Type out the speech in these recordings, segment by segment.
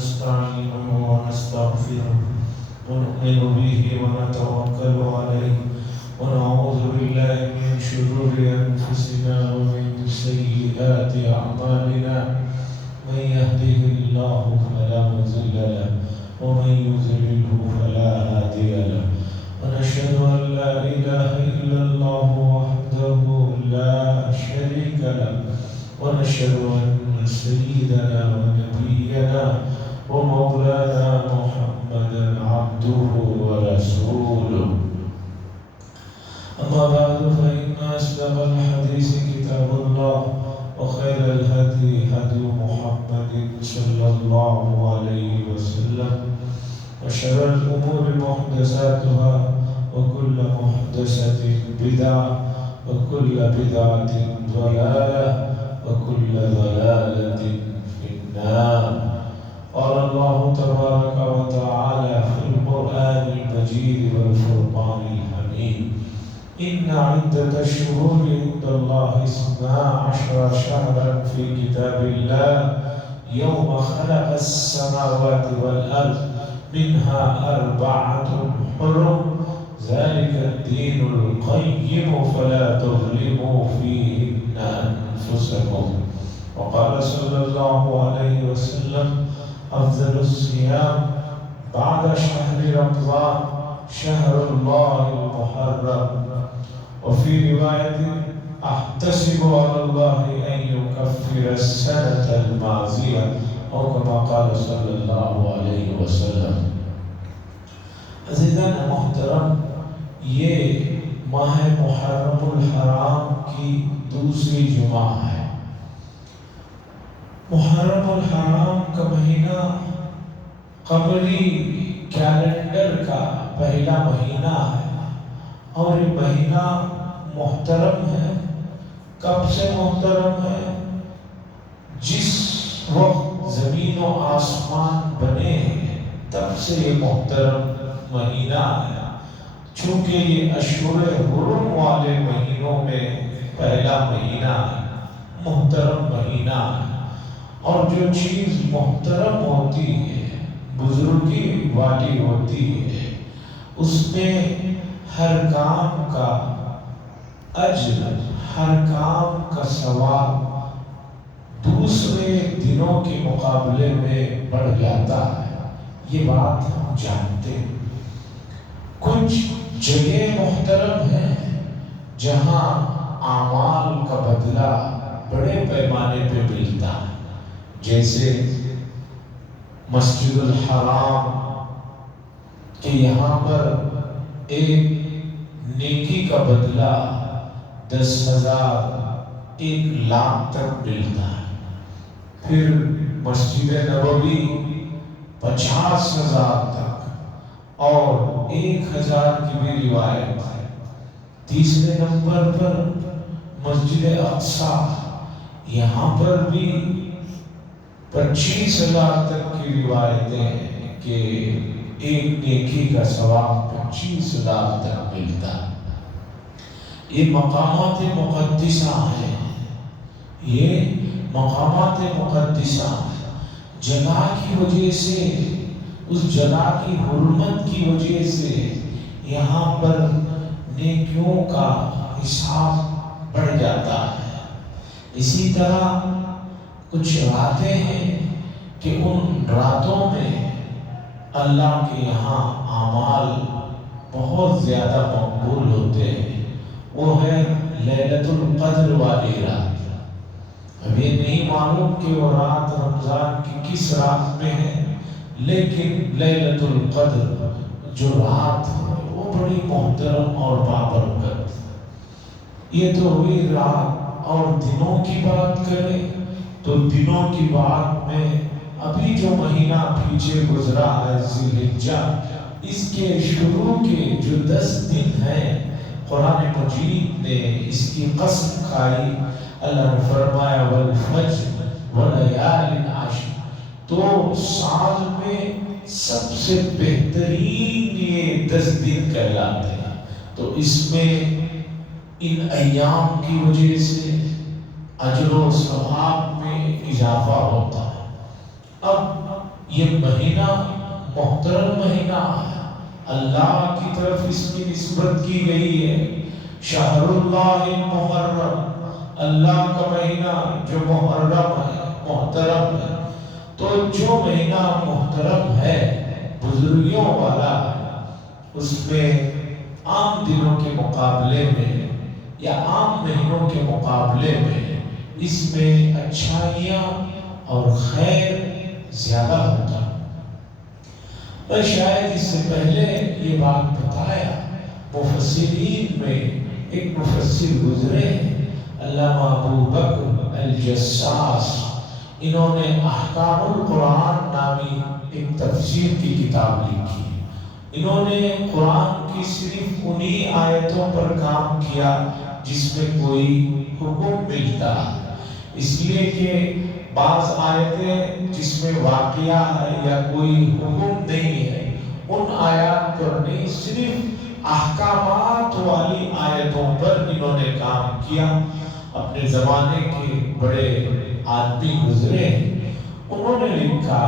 ونستعينه ونستغفره ونؤمن به ونتوكل عليه ونعوذ بالله من شرور أنفسنا ومن سيئات أعمالنا من يهده الله فلا مضل له ومن يضلله فلا هادي له ونشهد أن لا إله إلا الله وحده لا شريك له ونشهد أن سيدنا ونبينا ومولانا محمدا عبده ورسوله أما بعد فإن أصدق الحديث كتاب الله وخير الهدي هدي محمد صلى الله عليه وسلم وشر الأمور محدثاتها وكل محدثة بدعة وكل بدعة ضلالة وكل ضلالة في النار. قال الله تبارك وتعالى في القرآن المجيد والفرقان الحميد إن عدة الشهور عند الله 12 شهرا في كتاب الله يوم خلق السماوات والأرض منها 4 حرم ذلك الدين القيم فلا تظلموا فيهن أنفسكم. وقال صلى الله عليه وسلم أفضل الصيام بعد شهر رمضان شهر الله المحرم. وفي رواية أحتسب على الله أن يكفر السنة الماضية أو كما قال صلى الله عليه وسلم. عزیزان محترم، یہ ماہ محرم الحرام کی دوسری جمعہ ہے۔ محرم الحرام کا مہینہ قمری کیلنڈر کا پہلا مہینہ ہے اور یہ مہینہ محترم ہے۔ کب سے محترم ہے؟ جس وقت زمین و آسمان بنے تب سے یہ محترم مہینہ ہے، چونکہ یہ اشہر حرم والے مہینوں میں پہلا مہینہ ہے، محترم مہینہ ہے۔ اور جو چیز محترم ہوتی ہے، بزرگی والی ہوتی ہے، اس میں ہر کام کا اجر، ہر کام کا ثواب دوسرے دنوں کے مقابلے میں بڑھ جاتا ہے۔ یہ بات ہم جانتے ہیں۔ کچھ جگہ محترم ہیں جہاں اعمال کا بدلہ بڑے پیمانے پہ ملتا ہے، جیسے مسجد الحرام کہ یہاں پر ایک نیکی کا بدلہ 10,000 1,00,000 تک ملتا ہے۔ پھر مسجد نبوی 50,000 تک اور 1,000 کی بھی روایت ہے۔ تیسرے نمبر پر مسجد اقصی، یہاں پر بھی 25,000 تک کی روایتیں ہیں کہ ایک نیکی کا ثواب 25,000 تک ملتا ہے۔ یہ مقامات مقدسہ ہیں، یہ مقامات مقدسہ ہیں۔ جگہ کی وجہ سے، اس جگہ کی حرمت کی وجہ سے یہاں پر نیکیوں کا حساب بڑھ جاتا ہے۔ اسی طرح کچھ راتیں ہیں کہ ان راتوں میں اللہ کے یہاں اعمال بہت زیادہ مقبول ہوتے ہیں۔ وہ ہے لیلۃ القدر والی رات۔ اب یہ نہیں معلوم کہ وہ رات رمضان کی کس رات میں ہے، لیکن لیلۃ القدر جو رات ہے وہ بڑی محترم اور بابرکت۔ یہ تو ہوئی رات۔ اور دنوں کی بات کریں تو دنوں کی بات میں ابھی جو مہینہ پیچھے گزرا ہے ذی الحجہ، اس کے شروع کے جو 10 دن ہیں قرآن مجید نے اس کی قسم کھائی۔ اللہ نے فرمایا والفجر ولیال عشر، تو سال میں سب سے بہترین یہ 10 دن کہلاتے ہیں۔ تو اس میں ان ایام کی وجہ سے اجر و ثواب میں اضافہ ہوتا ہے۔ اب یہ مہینہ محترم مہینہ ہے، اللہ کی طرف اس کی نسبت کی گئی ہے، شہر اللہ المحرم، اللہ کا مہینہ جو محرم ہے، محترم ہے۔ تو جو مہینہ محترم ہے، بزرگیوں والا ہے، اس میں عام دنوں کے مقابلے میں یا عام مہینوں کے مقابلے میں اس میں اچھائیاں اور خیر زیادہ ہوتا۔ اور شاید اس سے پہلے یہ بات بتایا، مفسرین میں ایک مفسر گزرے ہیں، علامہ ابو بکر الجساس، انہوں نے احکام القرآن نامی ایک تفسیر کی کتاب لکھی۔ انہوں نے قرآن کی صرف انہی آیتوں پر کام کیا جس میں کوئی حکم ملتا ہے، اس لیے کہ بعض آیتیں جس میں واقعہ ہے یا کوئی حکم نہیں ہے، ان آیات پر نہیں، صرف احکامات والی آیتوں پر انہوں نے کام کیا۔ اپنے زمانے کے بڑے آدمی گزرے، انہوں نے لکھا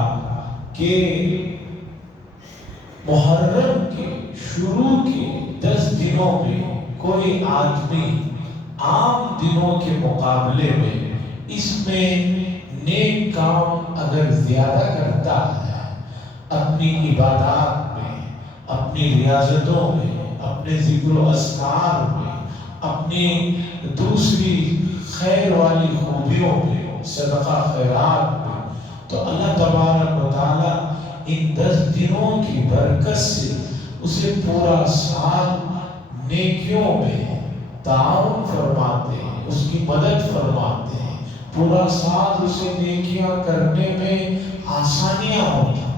کہ محرم کے شروع کے 10 دنوں میں کوئی آدمی عام دنوں کے مقابلے میں اس میں نیک کام اگر زیادہ کرتا ہے، اپنی عبادات میں، اپنی ریاضتوں میں، اپنے ذکر و اذکار میں، اپنی دوسری خیر والی خوبیوں میں، صدقہ خیرات میں، تو اللہ تبارک و تعالیٰ ان 10 دنوں کی برکت سے اسے پورا سال نیکیوں میں تعاون فرماتے ہیں، اس کی مدد فرماتے ہیں، پورا سال اسے نیکیاں کرنے میں آسانیاں ہوتی ہیں۔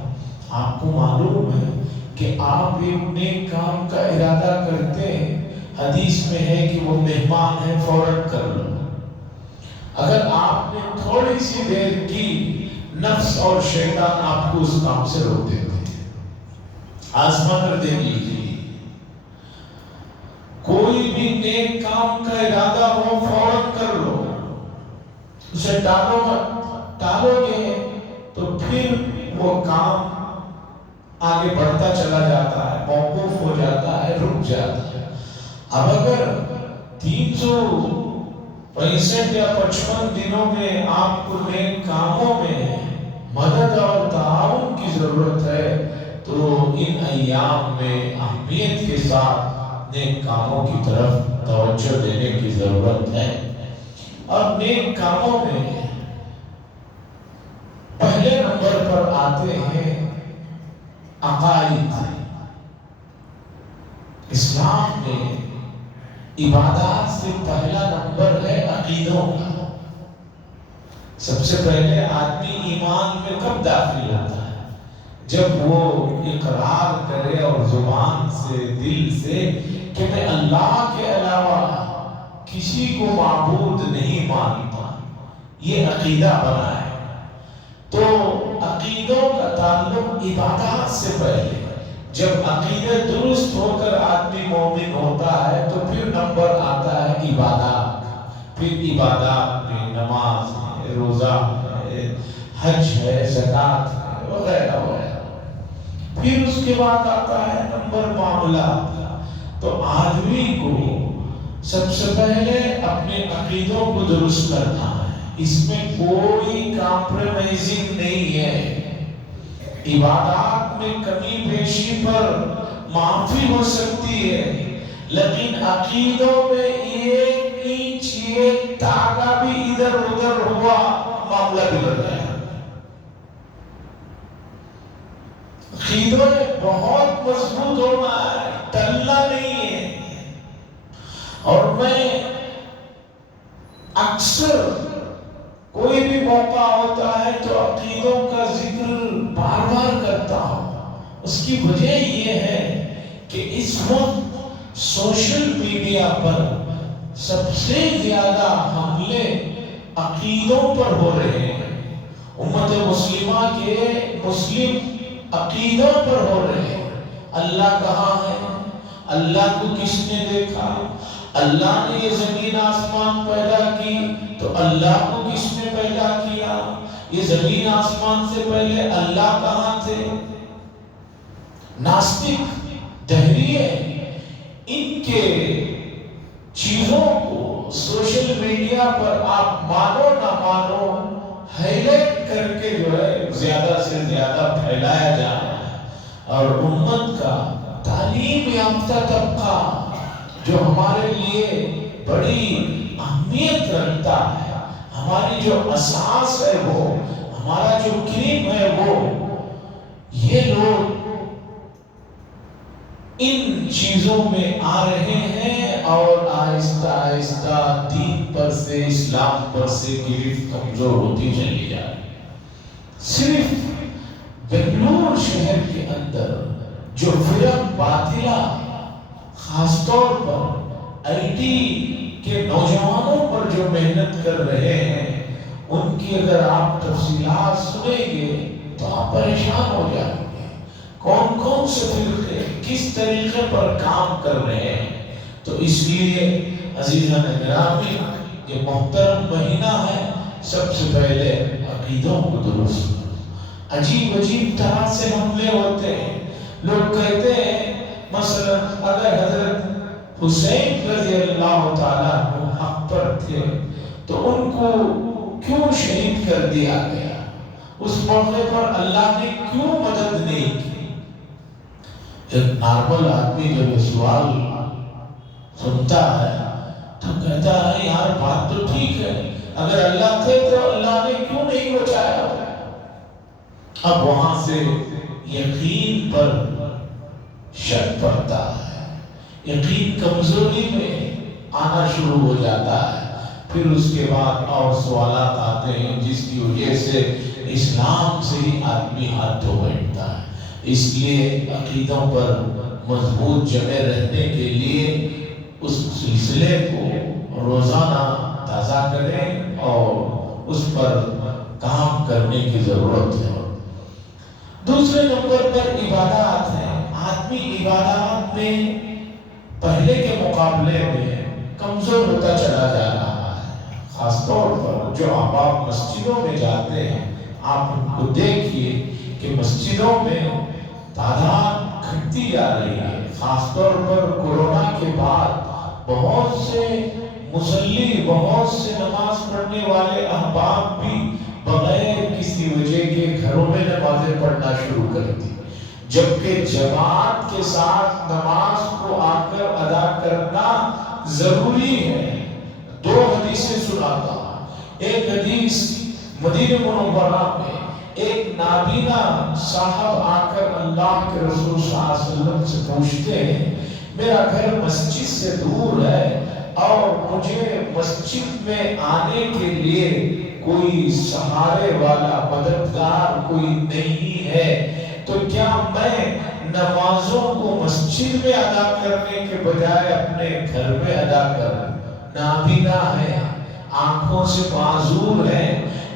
آپ کو معلوم ہے کہ آپ ایک نیک کام کا ارادہ کرتے ہیں، حدیث میں ہے کہ وہ مہمان ہے، فوراً کر لو۔ اگر آپ نے تھوڑی سی دیر کی، نفس اور شیطان آپ کو اس کام سے روک دیتے ہیں۔ آزما کر دیکھ لیجیے، کوئی بھی نیک کام کا ارادہ ہو، فوراً کر لو، اسے ٹالو مت۔ ٹالو گے تو پھر وہ کام آگے بڑھتا چلا جاتا ہے، موقوف ہو جاتا ہے، رک جاتا ہے۔ اب اگر 365 یا 55 دنوں میں آپ کو نیک کاموں میں مدد اور تعاون کی ضرورت ہے، تو ان ایام میں اہمیت کے ساتھ نیک کاموں کی طرف توجہ دینے کی ضرورت ہے۔ اور نیک کاموں میں پہلے نمبر پر آتے ہیں عقائد۔ اسلام میں عبادات سے پہلا نمبر ہے عقیدوں کا۔ سب سے پہلے آدمی ایمان میں کب داخل ہوتا ہے؟ جب وہ اقرار کرے اور زبان سے، دل سے، کہ میں اللہ کے علاوہ کسی کو معبود نہیں مانتا، یہ عقیدہ بنا ہے۔ تو عقیدوں کا تعلق عبادات سے پہلے، جب عقیدہ درست ہو کر آدمی مومن ہوتا ہے تو پھر نمبر آتا ہے عبادات۔ پھر عبادات میں نماز ہے، روزہ ہے، حج ہے، زکوٰۃ ہے، وغیرہ وغیرہ۔ پھر اس کے بعد آتا ہے نمبر معاملات۔ تو آدمی کو سب سے پہلے اپنے عقیدوں کو درست کرنا ہے، اس میں کوئی کمپرومائزنگ نہیں ہے۔ عبادات میں کمی بیشی پر معافی ہو سکتی ہے، لیکن عقیدوں میں ایک انچ، ایک دھاگا بھی ادھر ادھر ہوا، معاملہ بگڑ جائے۔ عقیدوں میں بہت مضبوط ہونا ہے، ٹلنا نہیں ہے۔ اور میں اکثر کوئی بھی موقع ہوتا ہے تو عقیدوں کا ذکر بار بار کرتا ہوں۔ اس کی وجہ یہ ہے کہ اس وقت سوشل میڈیا پر سب سے زیادہ حملے عقیدوں پر ہو رہے ہیں۔ امت مسلمہ کے مسلم عقیدوں پر ہو رہے ہیں۔ اللہ کہاں ہے؟ اللہ کو کس نے دیکھا؟ اللہ نے یہ زمین آسمان پیدا کی تو اللہ کو کس نے پیدا کیا؟ یہ زمین آسمان سے پہلے اللہ کہاں تھے؟ ناستک دہریے ان کے چیزوں کو سوشل میڈیا پر آپ مانو نہ مانو ہائی لائٹ کر کے جو ہے زیادہ سے زیادہ پھیلایا جا رہا ہے، اور امت کا تعلیم یافتہ طبقہ جو ہمارے لیے بڑی اہمیت رکھتا ہے، ہماری جو اساس ہے وہ، ہمارا جو کریم ہے وہ، یہ لوگ ان چیزوں میں آ رہے ہیں اور آہستہ آہستہ دین پر سے، اسلام پر سے گرفت کمزور ہوتی چلی جا رہی ہے۔ صرف بنگلور شہر کے اندر جو فرق باطلہ خاص طور پر آئی ٹی کے نوجوانوں پر جو محنت کر رہے ہیں، ان کی اگر آپ تفصیلات سنیں گے تو آپ پریشان ہو جائیں گے۔ کون کون سے فرقے کس طریقے پر کام کر رہے ہیں۔ تو اس لیے عزیزان گرامی، یہ محترم مہینہ ہے، سب سے پہلے عقیدوں کو درست، عجیب عجیب طرح سے حملے ہوتے ہیں۔ لوگ کہتے ہیں مثلا اگر حضرت حسین رضی اللہ تعالیٰ عنہ حق پر تھے تو ان کو کیوں شہید کر دیا گیا؟ اس موقع پر اللہ نے کیوں مدد نہیں کی؟ ایک نارمل آدمی جب یہ سوال سنتا ہے تو کہتا ہے یار بات تو ٹھیک ہے، اگر اللہ تھے تو اللہ نے کیوں نہیں بچایا؟ اب وہاں سے یقین پر شک پڑتا ہے، یقین کمزوری میں آنا شروع ہو جاتا ہے، پھر اس کے بعد اور سوالات آتے ہیں جس کی وجہ سے اسلام سے ہی آدمی ہاتھ دھو بیٹھتا ہے۔ اس لیے عقیدوں پر مضبوط جمے رہنے کے لیے اس سلسلے کو روزانہ تازہ کریں اور اس پر کام کرنے کی ضرورت ہے۔ دوسرے نمبر پر عبادات ہیں۔ آدمی عبادات میں پہلے کے مقابلے میں کمزور ہوتا چلا جا رہا ہے۔ خاص طور پر جو آپ مسجدوں میں جاتے ہیں، آپ ان کو دیکھیے کہ مسجدوں میں تعداد گھٹتی جا رہی ہے۔ خاص طور پر کورونا کے بعد بہت سے مصلی، بہت سے نماز پڑھنے والے احباب بھی بغیر کسی وجہ کے گھروں میں نمازیں پڑھنا شروع کر دی، جبکہ جماعت کے ساتھ نماز کو آ کر ادا کرنا ضروری ہے۔ دو حدیثیں سناتا ہوں۔ ایک حدیث مدینہ منورہ میں ایک نابینا صاحب آ کر اللہ کے رسول صلی اللہ علیہ وسلم سے پوچھتے ہیں، میرا گھر مسجد سے دور ہے اور مجھے مسجد میں آنے کے لیے کوئی سہارے والا مددگار کوئی نہیں ہے، تو کیا میں نمازوں کو مسجد میں ادا کرنے کے بجائے اپنے گھر میں ادا کروں؟ نابینا ہے، آنکھوں سے معذور ہے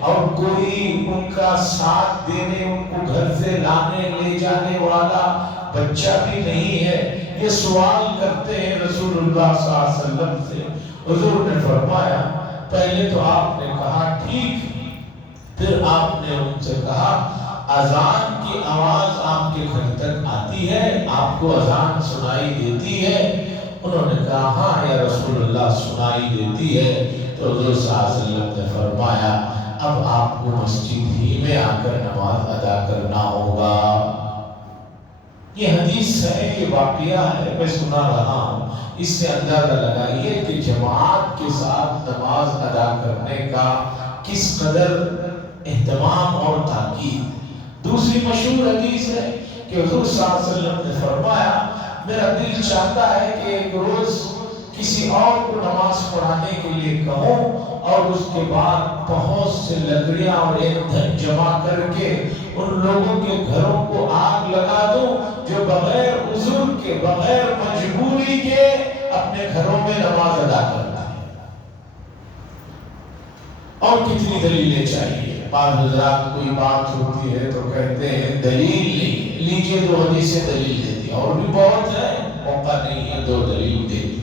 اور کوئی ان کا ساتھ دینے، ان کو گھر سے لانے لے جانے والا بچہ بھی نہیں ہے۔ یہ سوال کرتے ہیں رسول اللہ صلی اللہ علیہ وسلم سے۔ حضور نے فرمایا پہلے تو آپ نے کہا ٹھیک، پھر آپ نے ان سے کہا اذان کی آواز آپ کے گھر تک آتی ہے، آپ کو اذان سنائی دیتی ہے؟ انہوں نے کہا ہاں یا رسول اللہ سنائی دیتی ہے۔ تو حضور صلی اللہ علیہ وسلم نے فرمایا اب آپ کو مسجد ہی میں آ کر نماز ادا کرنا ہوگا۔ یہ حدیث ہے، یہ واقعہ ہے، میں سنا رہا ہوں۔ اس سے اندازہ لگائیے کہ جماعت کے ساتھ نماز ادا کرنے کا کس قدر اہتمام اور تاکید۔ دوسری مشہور حدیث ہے کہ حضور صلی اللہ علیہ وسلم نے فرمایا میرا دل چاہتا ہے کہ ایک روز کسی اور کو نماز پڑھانے کے لیے کہوں اور اس کے بعد بہت سے لکڑیاں اور ایندھن جمع کر کے ان لوگوں کے گھروں کو آگ لگا دوں جو بغیر عذر کے، بغیر مجبوری کے اپنے گھروں میں نماز ادا کرتا ہے۔ اور کتنی دلیلیں چاہیے؟ بعض حضرات کوئی بات ہوتی ہے تو کہتے ہیں دلیل نہیں، لیجئے دو حدیثیں دلیل دیتی، اور بھی بہت ہے، موقع نہیں ہے، دو دلیل دیتی۔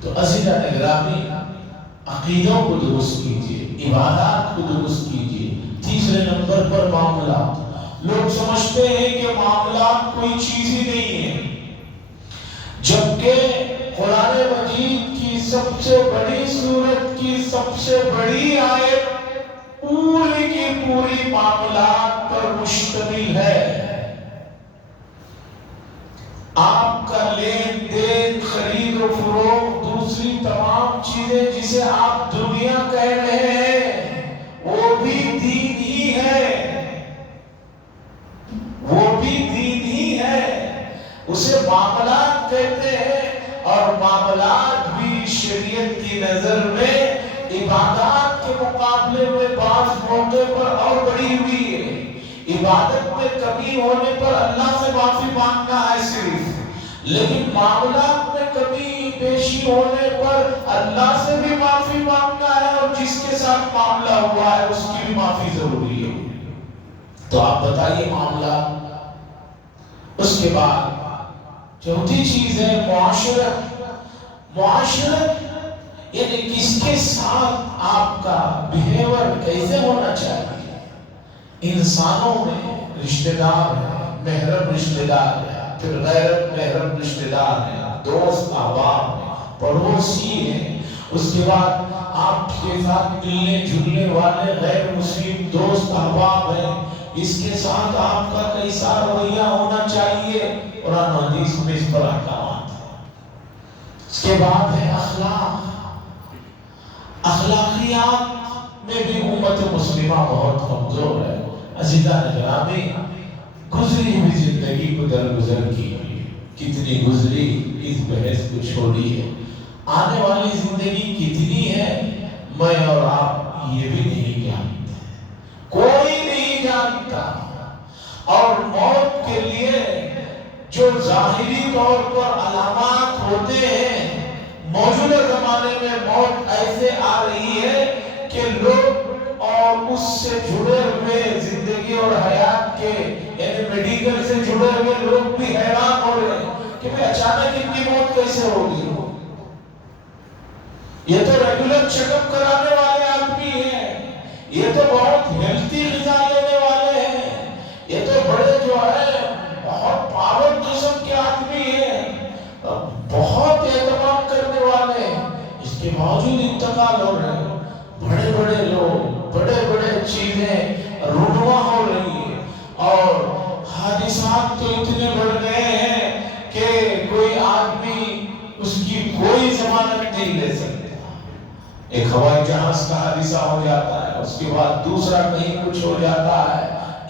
تو عزیزان گرامی، عقیدوں کو درست کیجئے، عبادات کو درست کیجئے۔ تیسرے نمبر پر معاملات۔ لوگ سمجھتے ہیں کہ معاملات کوئی چیز ہی نہیں ہے، جبکہ قرآن مجید کی سب سے بڑی سورت کی سب سے بڑی آیت پوری کی پوری معاملات پر مشتمل ہے۔ آپ کا لین دین، خرید و فروخت، دوسری تمام چیزیں جسے آپ دنیا کہہ رہے ہیں وہ بھی دین ہی ہے، وہ بھی دین ہی ہے۔ اسے معاملات کہتے ہیں، اور معاملات بھی شریعت کی نظر میں عبادات کے مقابلے میں بعض موقع پر اور بڑی ہوئی ہے۔ عبادت میں کمی ہونے پر اللہ سے معافی مانگنا ہے صرف، لیکن معاملات میں کمی بیشی ہونے پر اللہ سے بھی معافی مانگنا ہے، اور جس کے ساتھ معاملہ ہوا ہے اس کی بھی معافی ضروری ہے۔ تو آپ بتائیے معاملات۔ اس کے بعد چوتھی چیز ہے معاشرت۔ معاشرت یعنی کس کے ساتھ آپ کا بیہیور کیسے ہونا چاہیے۔ انسانوں میں رشتہ دار ہیں، محرم رشتہ دار ہیں، پھر غیر محرم رشتہ دار ہیں، دوست احباب ہیں، پڑوسی ہیں، اس کے بعد آپ کے ساتھ ملنے جلنے والے غیر مسلم دوست احباب ہیں، اس کے ساتھ آپ کا کیسا رویہ ہونا چاہیے۔ قرآن و حدیث میں اس پر احکامات ہیں۔ اس کے بعد ہے اخلاق۔ اخلاقیات میں بھی امت مسلمہ بہت کمزور ہے۔ عزیزان گرامی، گزری ہوئی زندگی کو درگزر کیجیے، کتنی گزری اس بحث کو چھوڑیے۔ آنے والی زندگی کتنی ہے میں اور آپ یہ بھی نہیں جانتے، کوئی نہیں جانتا۔ اور موت کے لیے جو ظاہری طور پر علامات ہوتے ہیں، موجودہ زمانے میں موت ایسے آ رہی ہے کہ لوگ اور اس سے جڑے ہوئے زندگی اور حیات کے یعنی میڈیکل سے جڑے ہوئے لوگ بھی حیران ہو رہے ہیں کہ اچانک ان کی موت کیسے ہوگی۔ یہ تو ریگولر چیک اپ کرانے والے آدمی ہیں، یہ تو بہت ہیلتھی غذا لینے والے ہیں، یہ تو بڑے جو ہے بہت پاور قسم کے آدمی ہیں، بہت اہتمام کرنے والے ہیں، اس کے باوجود انتقال ہو رہے ہیں۔ بڑے بڑے لوگ، بڑے بڑے چیزیں رونما ہو رہی ہیں، اور حادثات تو اتنے بڑھ گئے ہیں کہ کوئی آدمی اس کی کوئی ضمانت نہیں لے سکتا۔ ایک ہوائی جہاز کا حادثہ ہو جاتا ہے، اس کے بعد دوسرا کہیں کچھ ہو جاتا ہے،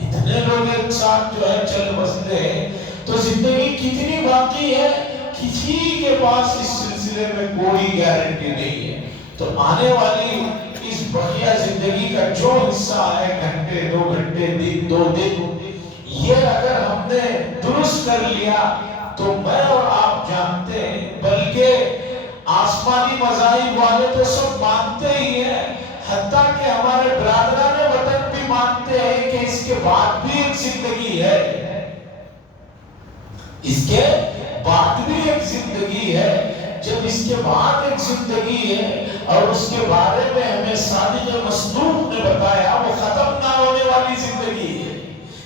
اتنے لوگ ایک ساتھ جو ہے چل بستے ہیں، تو زندگی کتنی باقی ہے کسی کے پاس اس سلسلے میں کوئی گارنٹی نہیں ہے۔ تو آنے والی اس بقیہ زندگی کا جو حصہ ہے، گھنٹے، 2 گھنٹے، دن، 2 دن، یہ اگر ہم نے درست کر لیا تو میں اور آپ جانتے ہیں، بلکہ آسمانی مذاہب والے تو سب مانتے ہی ہیں، حتیٰ کہ ہمارے برادران وطن بھی مانتے ہیں کہ اس کے بعد بھی ایک زندگی ہے، اس کے بعد بھی ایک زندگی ہے۔ جب اس کے بعد ایک زندگی ہے اور اس کے بارے میں ہمیں صادق مصدوق نے بتایا، وہ ختم نہ ہونے والی زندگی ہے۔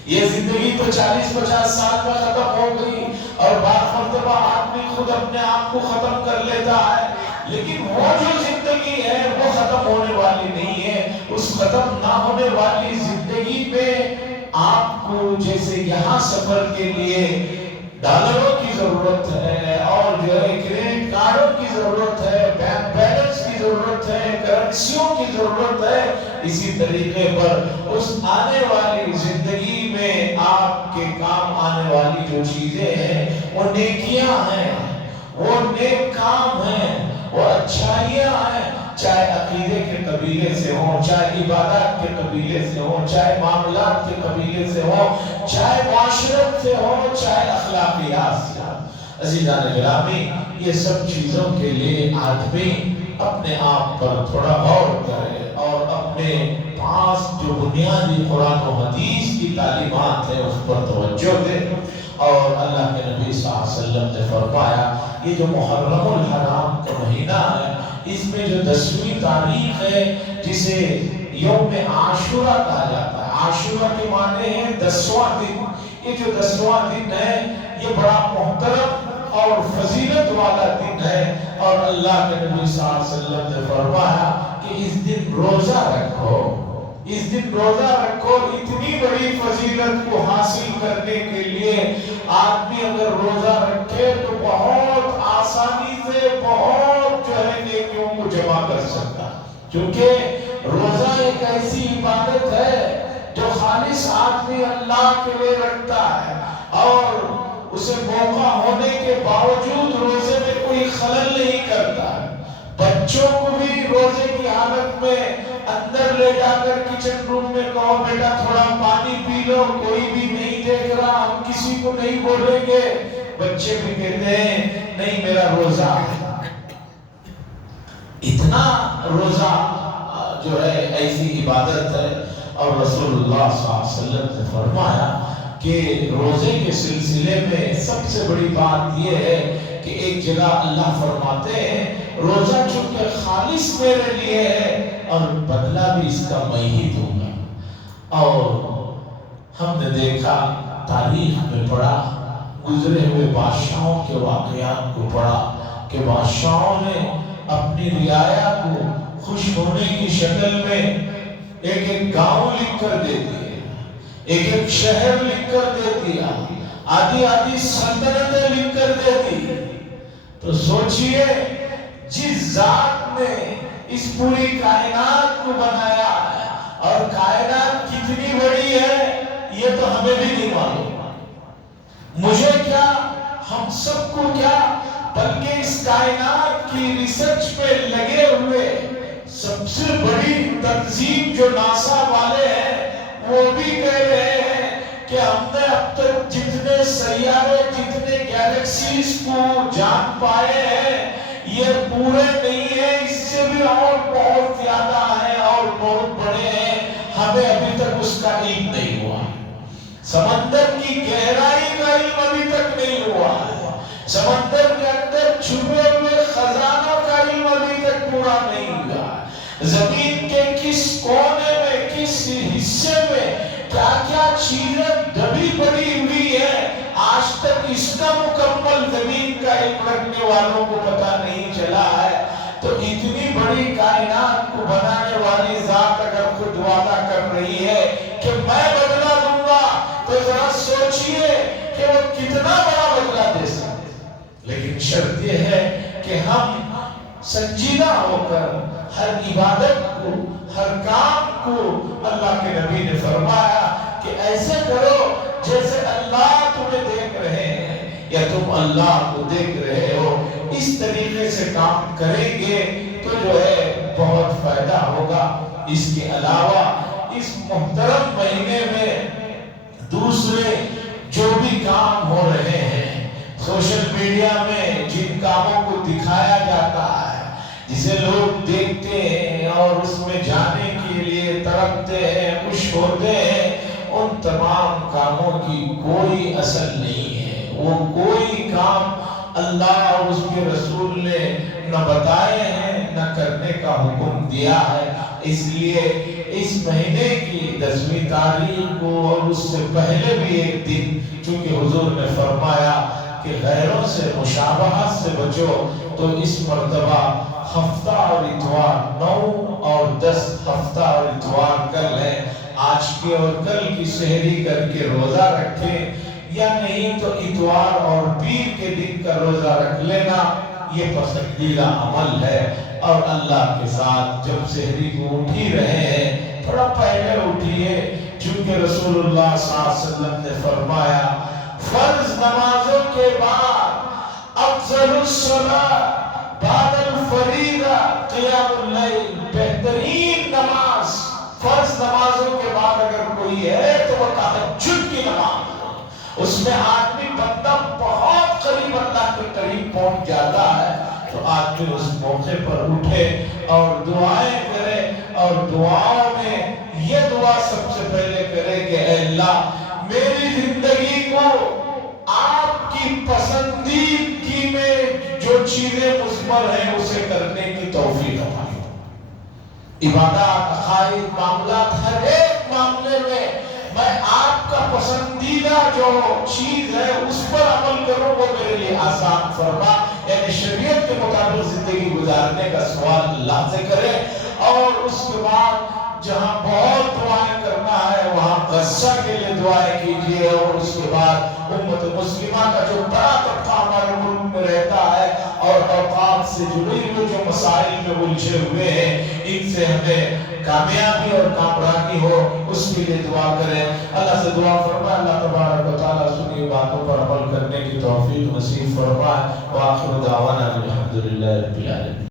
یہ زندگی تو 40-50 سال میں ختم ہو گئی، اور بعض مرتبہ آدمی خود اپنے آپ کو ختم کر لیتا ہے، لیکن وہ جو زندگی ہے وہ ختم ہونے والی نہیں ہے۔ اس ختم نہ ہونے والی زندگی میں آپ کو جیسے یہاں سفر کے لیے ڈالروں کی ضرورت ہے، اور جو ہے کریڈٹ کارڈوں کی ضرورت ہے، بینک بیلنس کی ضرورت ہے، کرنسیوں کی ضرورت ہے، اسی طریقے پر اس آنے والی زندگی میں آپ کے کام آنے والی جو چیزیں ہیں وہ نیکیاں ہیں، وہ نیک کام ہیں، وہ اچھائیاں ہیں، چاہے عقیدے کے قبیلے سے ہوں، چاہے عبادات کے قبیلے سے ہوں، چاہے معاملات کے قبیلے سے ہوں، چاہے معاشرت سے ہوں، چاہے اخلاقیات سے ہوں۔ عزیزان گرامی، یہ سب چیزوں کے لیے آدمی اپنے آپ پر تھوڑا غور کرے، اور اپنے پاس جو بنیادی قرآن و حدیث کی تعلیمات ہیں اس پر توجہ دے۔ اور اللہ کے نبی صلی اللہ علیہ وسلم نے فرمایا، یہ جو محرم الحرام کا مہینہ ہے، اس میں جو 10ویں تاریخ ہے جسے یوم عاشورہ کہا جاتا ہے، عاشورہ کے معنی ہے 10واں دن. یہ جو 10واں دن ہے یہ بڑا محترم اور فضیلت والا دن ہے، اور اللہ کے نبی صلی اللہ علیہ وسلم نے فرمایا کہ اس دن روزہ رکھو، اس دن روزہ رکھو. اتنی بڑی فضیلت کو حاصل کرنے کے لیے آدمی اگر روزہ رکھے تو بہت آسانی سے بہت جو ہے نیکیوں کو جمع کر سکتا، کیونکہ روزہ ایک ایسی عبادت ہے جو خالص آدمی اللہ کے لیے رکھتا ہے، اور اسے موقع ہونے کے باوجود روزے میں کوئی خلل نہیں کرتا. بچوں کو بھی روزے کی حالت میں اندر لے جا کر کچن روم میں کہو بیٹا تھوڑا پانی پی لو، کوئی بھی نہیں دیکھ رہا، ہم کسی کو نہیں بولیں گے، بچے بھی کہتے ہیں نہیں میرا روزہ ہے. اتنا روزہ جو ہے ایسی عبادت ہے. اور رسول اللہ صلی اللہ علیہ وسلم نے فرمایا کہ روزے کے سلسلے میں سب سے بڑی بات یہ ہے کہ ایک جگہ اللہ فرماتے ہیں روزہ چونکہ خالص میرے لیے ہے اور بدلہ بھی اس کا میں ہی دوں گا. اور ہم نے دیکھا، تاریخ میں پڑھا، گزرے ہوئے بادشاہوں کے واقعات کو پڑھا کہ بادشاہوں نے اپنی رعایا کو خوش ہونے کی شکل میں ایک ایک گاؤں لکھ کر دے دیا، ایک ایک شہر لکھ کر دے دیا، آدھی آدھی سلطنتیں لکھ کر دے دی. تو سوچئے جس ذات نے اس پوری کائنات کو بنایا ہے اور کائنات کتنی بڑی ہے یہ تو ہمیں بھی نہیں معلوم، مجھے کیا ہم سب کو کیا، بلکہ اس کائنات کی ریسرچ پہ لگے ہوئے سب سے بڑی تنظیم جو ناسا والے ہیں وہ بھی کہہ رہے ہیں کہ ہم نے اب تک جتنے سیارے جتنے گیلیکسیز کو جان پائے ہیں یہ پورے نہیں ہیں، اس سے بھی اور بہت زیادہ ہیں اور بہت بڑے ہیں، ہمیں ابھی تک اس کا علم نہیں ہوا. سمندر کی گہرائی کا علم ابھی تک نہیں ہوا ہے، سمندر کے اندر چھپے ہوئے خزانوں کا علم ابھی تک پورا نہیں ہوا. زمین کے کس کونے میں کس حصے میں کیا کیا چیزیں دبی پڑی ہوئی ہے آج تک اس کا مکمل زمین کا علم رکھنے والوں کو پتہ نہیں چلا ہے. تو اتنی بڑی کائنات کو بنانے والی ذات اگر خود وعدہ کر رہی ہے کہ میں بدلہ دوں گا تو ذرا سوچئے کہ وہ کتنا بڑا بدلہ دے سکتے. لیکن شرط یہ ہے کہ ہم سنجیدہ ہو کر ہر عبادت کو ہر کام کو، اللہ کے نبی نے فرمایا کہ ایسے کرو جیسے اللہ تمہیں دیکھ رہے ہیں یا تم اللہ کو دیکھ رہے ہو. اس طریقے سے کام کریں گے تو جو ہے بہت فائدہ ہوگا. اس کے علاوہ اس محترم مہینے میں دوسرے جو بھی کام ہو رہے ہیں، سوشل میڈیا میں جن کاموں کو دکھایا جاتا ہے جسے لوگ دیکھتے ہیں اور اس میں جانے کے لیے تڑپتے ہیں، خوش ہوتے ہیں، ان تمام کاموں کی کوئی اصل نہیں ہے. وہ کوئی کام اللہ اور اس کے رسول نے نہ بتائے ہیں نہ کرنے کا حکم دیا ہے. اس لیے اس مہینے کی 10ویں تاریخ کو اور اس سے پہلے بھی ایک دن، چونکہ حضور نے فرمایا کہ غیروں سے مشابہت سے بچو، تو اس مرتبہ ہفتہ اور اتوار 9 اور 10 ہفتہ اور اتوار کل ہے. آج کے اور کل کی سحری کر کے روزہ رکھیں، یا نہیں تو اتوار اور پیر کے دن کا روزہ رکھ لینا، یہ پسندیدہ عمل ہے. اور اللہ کے ساتھ جب سحری کو اٹھ ہی رہے ہیں تھوڑا پہلے اٹھیے، چونکہ رسول اللہ صلی اللہ علیہ وسلم نے فرمایا فرض نمازوں کے بعد افضل الصلاۃ بعد الفریضہ قیام اللیل، بہترین نماز فرض نمازوں کے بعد اگر کوئی ہے تو وہ تہجد کی نماز. اس میں آدمی بندہ بہت قریب اللہ کے قریب پہنچ جاتا ہے. تو آدمی اس موقع پر اٹھے اور دعائیں کرے، اور دعاؤں میں یہ دعا سب سے پہلے کرے کہ اے اللہ میری زندگی کو آپ کی پسندیدگی میں جو چیزیں مثمر ہیں اسے کرنے کی توفیق عطا فرمائے. عبادات، عقائد، معاملات ہر ایک معاملے میں میں آپ کا پسندیدہ جو چیز ہے اس پر عمل کروں وہ میرے لیے آسان فرما. یعنی شریعت کے مطابق زندگی گزارنے کا سوال اللہ سے کرے. اور اس کے بعد جہاں بہت دعائیں کرنا ہے وہاں غزہ کے لیے دعائیں کیجیے. اور اس کے بعد امت مسلمہ کا جو بڑا طبقہ ہمارے ملک میں رہتا ہے اور اوقات سے جڑے ہوئے جو مسائل میں الجھے ہوئے ہیں ان سے ہمیں کامیابی اور کامرانی ہو اس کے لیے دعا کریں. اللہ سے دعا فرمائے اللہ تبارک و تعالیٰ سنی باتوں پر عمل کرنے کی توفیق نصیب فرمائے. وآخر دعوانا الحمدللہ رب العالمین.